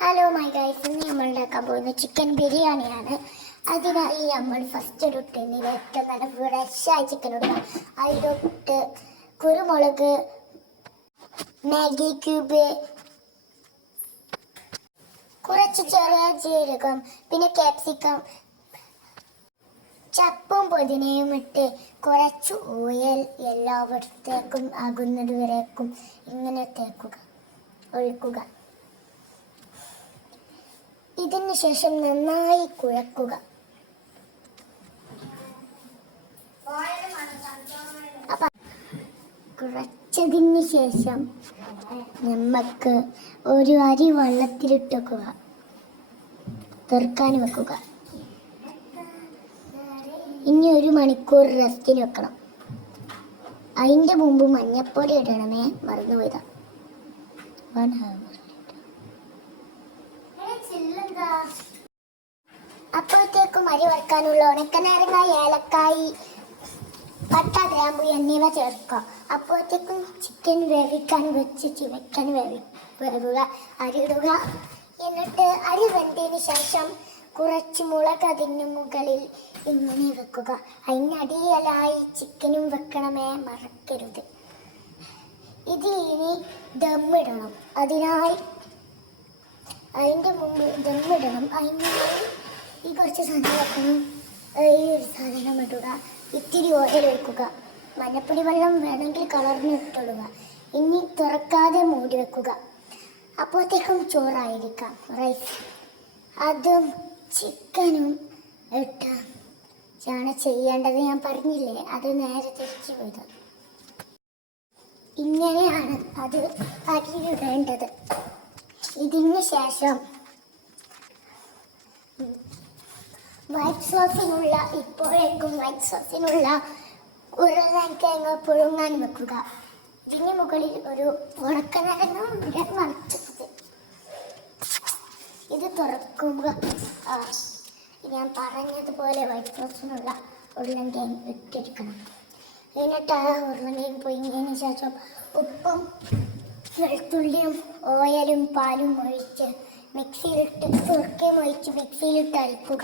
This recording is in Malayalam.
ഹലോ മൈ ഗൈസ് ഇന്ന് നമ്മൾ ഉണ്ടാക്കാൻ പോകുന്ന ചിക്കൻ ബിരിയാണിയാണ്. അതിനായി നമ്മൾ ഫസ്റ്റ് ഒരു ടിന്നിൽ ഏറ്റവും നല്ല ഫ്രഷായ ചിക്കൻ ഇടുക അതിലൊട്ട് കുരുമുളക് മാഗി ക്യൂബ് കുറച്ച് ചെറിയ ജീരകം പിന്നെ കാപ്സിക്കം ചപ്പും പുതിനയും ഇട്ട് കുറച്ച് ഓയിൽ എല്ലായിടത്തേക്കും ആകുന്നത് വരേക്കും ഇങ്ങനെ തേക്കുക ഒഴിക്കുക. ഇതിന് ശേഷം നന്നായി കുഴക്കുക. കുഴച്ചതിന് ശേഷം നമുക്ക് ഒരു അരി വെള്ളത്തിലിട്ട് തെറുക്കാൻ വെക്കുക. ഇനി ഒരു മണിക്കൂർ റെസ്റ്റിൽ വെക്കണം. അതിന്റെ മുമ്പ് മഞ്ഞപ്പൊടി ഇടണമേ മറന്നുപോയതാണ് വൺ ഹവർ അപ്പോഴത്തേക്കും അരി വറുക്കാനുള്ള ഉണക്കനാരങ്ങ ഏലക്കായി പട്ട ഗ്രാമ്പു എന്നിവ ചേർക്കുക. അപ്പോഴത്തേക്കും ചിക്കൻ വേവിക്കാൻ വെച്ച് ചിവയ്ക്കാൻ വേവി വേവുക അരിടുക എന്നിട്ട് അരി വെന്തതിന് ശേഷം കുറച്ച് മുളക് അതിന് മുകളിൽ ഇങ്ങനെ വെക്കുക. അതിനടിയിലായി ചിക്കനും വെക്കണമേ മറക്കരുത്. ഇതിൽ ഇനി ദമ്മിടണം അതിനായി അതിന്റെ മുമ്പ് ദമ്മിടണം അതിനായി ഈ കുറച്ച് സാധനം ഈ ഒരു സാധനം ഇടുക. ഇത്തിരി ഓയിൽ വെക്കുക മഞ്ഞപ്പൊടി വെള്ളം വേണമെങ്കിൽ കളറിന് ഇട്ടിടുക ഇനി തുറക്കാതെ മൂടി വെക്കുക. അപ്പോഴത്തേക്കും ചോറായിരിക്കാം. റൈസ് അതും ചിക്കനും ഇട്ട്. ആണ് ചെയ്യേണ്ടത്. ഞാൻ പറഞ്ഞില്ലേ അത് നേരെ തിരിച്ചു പോയത് ഇങ്ങനെയാണ് അത് അരിയിടേണ്ടത് ഇതിന് ശേഷം വൈറ്റ് സോസിനുള്ള ഇപ്പോഴേക്കും വൈറ്റ് സോസിനുള്ള ഉരുളക്കിഴങ്ങ് പുഴുങ്ങാൻ വെക്കുക. ഇതിന് മുകളിൽ ഒരു ഉണക്കനരങ്ങ വറുത്തത് ഇത് തുറക്കുമ്പോൾ ആ, ഞാൻ പറഞ്ഞതുപോലെ വൈറ്റ് സോസിനുള്ള ഉരുളങ്കിഴങ്ങ് ഇട്ടിരിക്കണം. എന്നിട്ട് ആ ഉരുളങ്കിഴങ്ങ് പൊയിഞ്ഞതിന് ശേഷം ഉപ്പും വെളുത്തുള്ളിയും ഓയലും പാലും ഒഴിച്ച് മിക്സിയിലിട്ട് സുർക്കയും ഒഴിച്ച് മിക്സിയിലിട്ട് അരക്കുക.